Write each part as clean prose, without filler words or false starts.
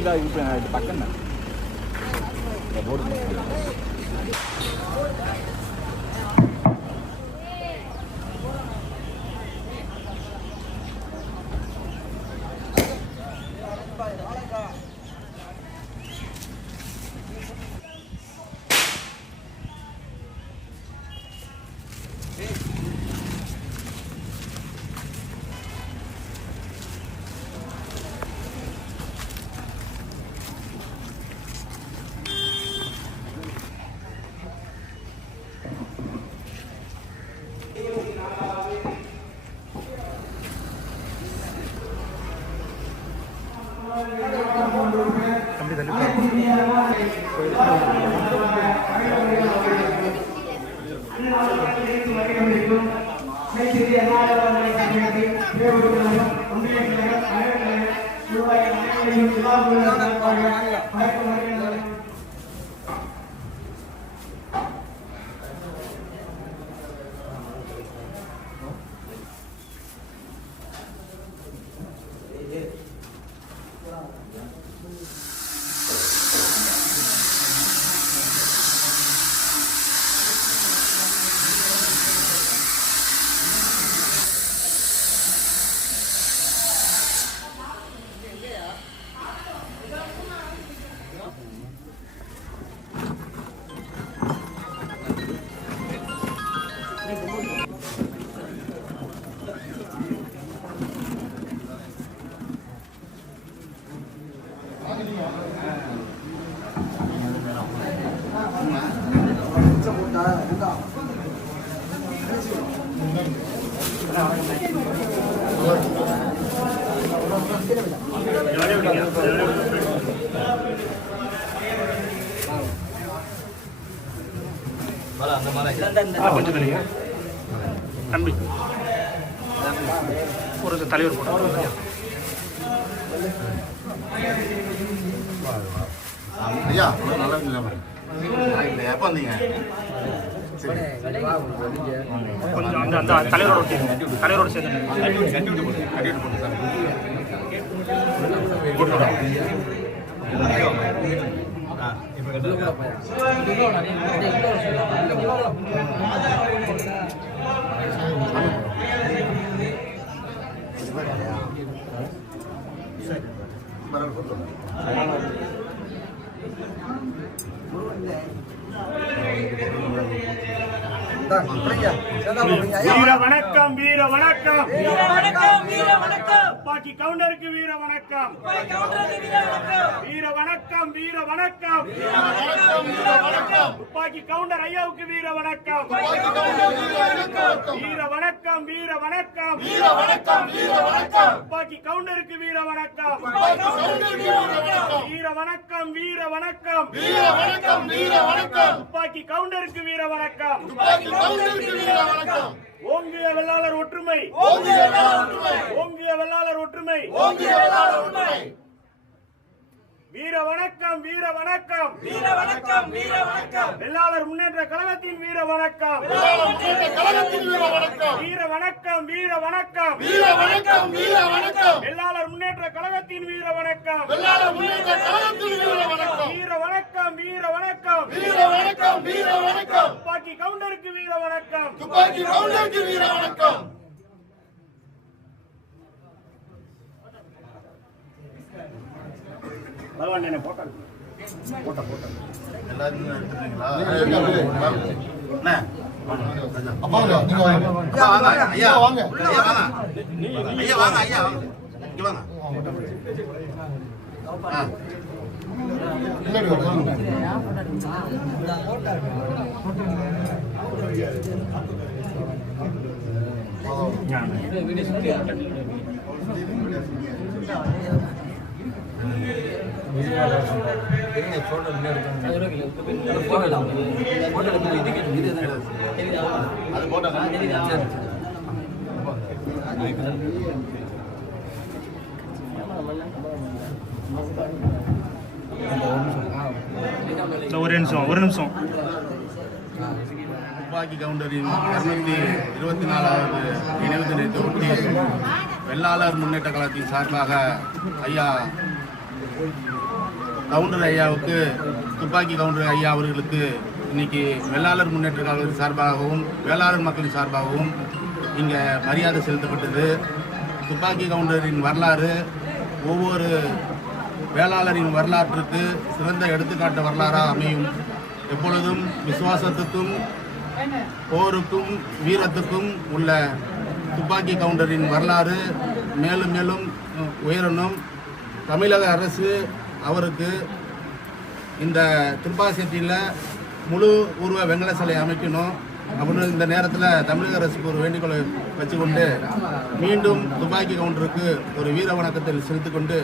இது பக்கம் தான் போர்டு. கொஞ்சம் தெரியுங்க தம்பி ஒரு தலைவர் போட்டோம். ஐயா நல்லா இருந்தீங்க. எப்போ வந்தீங்க? கொஞ்சம் அந்த அந்த தலைவரோட சேர்ந்து வீர வணக்கம் வீர வணக்கம் வீர வணக்கம் வீர வணக்கம் துப்பாக்கி கவுண்டருக்கு வீர வணக்கம் வீர வணக்கம் வீர வணக்கம் துப்பாக்கி கவுண்டர் ஐயாவுக்கு வீர வணக்கம் வீர வணக்கம் வீர வணக்கம் துப்பாக்கி கவுண்டருக்கு வீர வணக்கம் வீர வணக்கம் வீர வணக்கம் துப்பாக்கி கவுண்டருக்கு வீர வணக்கம் ஓங்கிய வெள்ளாளர் ஒற்றுமை ஓங்கிய வெள்ளாளர் ஒற்றுமை வீர வணக்கம் வீர வணக்கம் வீர வணக்கம் வீர வணக்கம் வெள்ளாளர் முன்னேற்ற கழகத்தின் வீர வணக்கம் வீர வணக்கம் வீர வணக்கம் வீர வணக்கம் வீர வணக்கம் வெள்ளாளர் முன்னேற்ற கழகத்தின் வீர வணக்கம் வீர வணக்கம் வீர வணக்கம் வீர வணக்கம் வீர வணக்கம் துப்பாக்கி கவுண்டருக்கு வீர வணக்கம் வீர வணக்கம் பகவான் போட்டா எல்லாரும் எடுத்துறீங்களா? ஐயா வாங்க ஐயா வாங்க ஐயா இங்க வாங்க. ஒரு நிமிஷம் துப்பாக்கி கவுண்டரின் 224வது நினைவு தினத்தை ஒட்டி வெள்ளாளர் முன்னேற்ற கழகத்தின் சார்பாக ஐயா கவுண்டர் ஐயாவுக்கு துப்பாக்கி கவுண்டர் ஐயா அவர்களுக்கு இன்னைக்கு வெள்ளாளர் முன்னேற்ற கழகத்தின் சார்பாகவும் வேளாளர் மக்களின் சார்பாகவும் இங்கே மரியாதை செலுத்தப்பட்டது. துப்பாக்கி கவுண்டரின் வரலாறு ஒவ்வொரு வேளாளரின் வரலாற்றுக்கு சிறந்த எடுத்துக்காட்டு வரலாறாக அமையும். எப்பொழுதும் விசுவாசத்துக்கும் போருக்கும் வீரத்துக்கும் உள்ள துப்பாக்கி கவுண்டரின் வரலாறு மேலும் மேலும் உயரணும். தமிழக அரசு அவருக்கு இந்த திருப்பாசெட்டியில் முழு உருவ வெங்கல சிலை அமைக்கணும் அப்படின்னு இந்த நேரத்தில் தமிழக அரசுக்கு ஒரு வேண்டுகோளை வச்சுக்கொண்டு மீண்டும் துப்பாக்கி கவுண்டருக்கு ஒரு வீர வணக்கத்தில் செலுத்திக் கொண்டு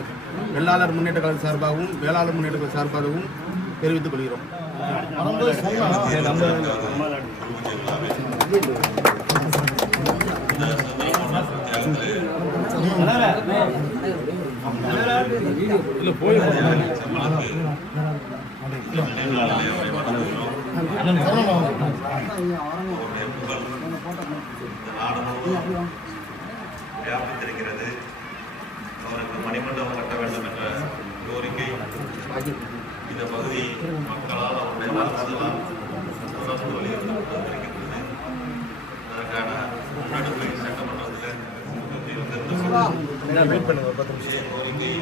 வெள்ளாளர் முன்னேற்ற கழக சார்பாகவும் வேளாளர் முன்னேற்ற கழக சார்பாகவும் தெரிவித்துக் கொள்கிறோம். வியாபித்திருக்கிறது. அவருக்கு மணிமண்டபம் கட்ட வேண்டும் என்ற கோரிக்கை இந்த பகுதி மக்களால் அவருடைய அரசெல்லாம் தொடர்ந்து வலியுறுத்தப்பட்டிருக்கிறது. அதற்கான முன்னெடுப்பை சட்டமன்றத்தில் கோரிக்கை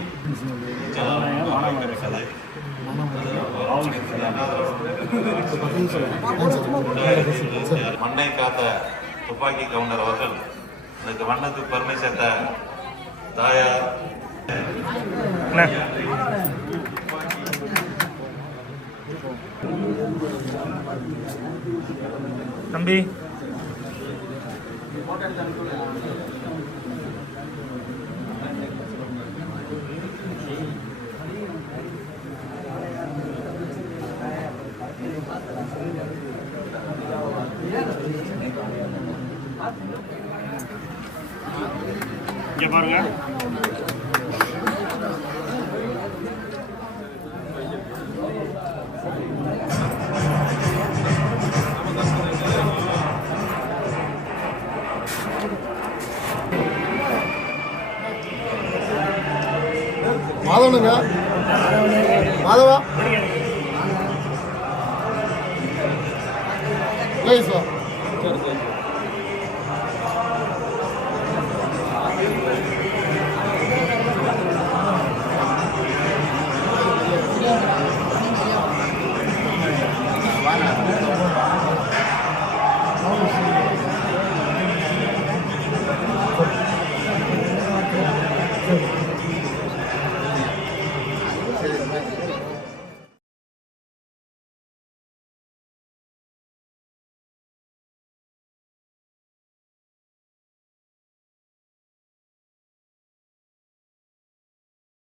மண்ணை காத்த துப்பாக்கி கவுண்டர் அவர்கள் இந்த மண்ணுக்கு பெருமை சேர்த்த தாயார் தம்பி இங்க பாருங்க. மாதவனுங்க மாதவா சார்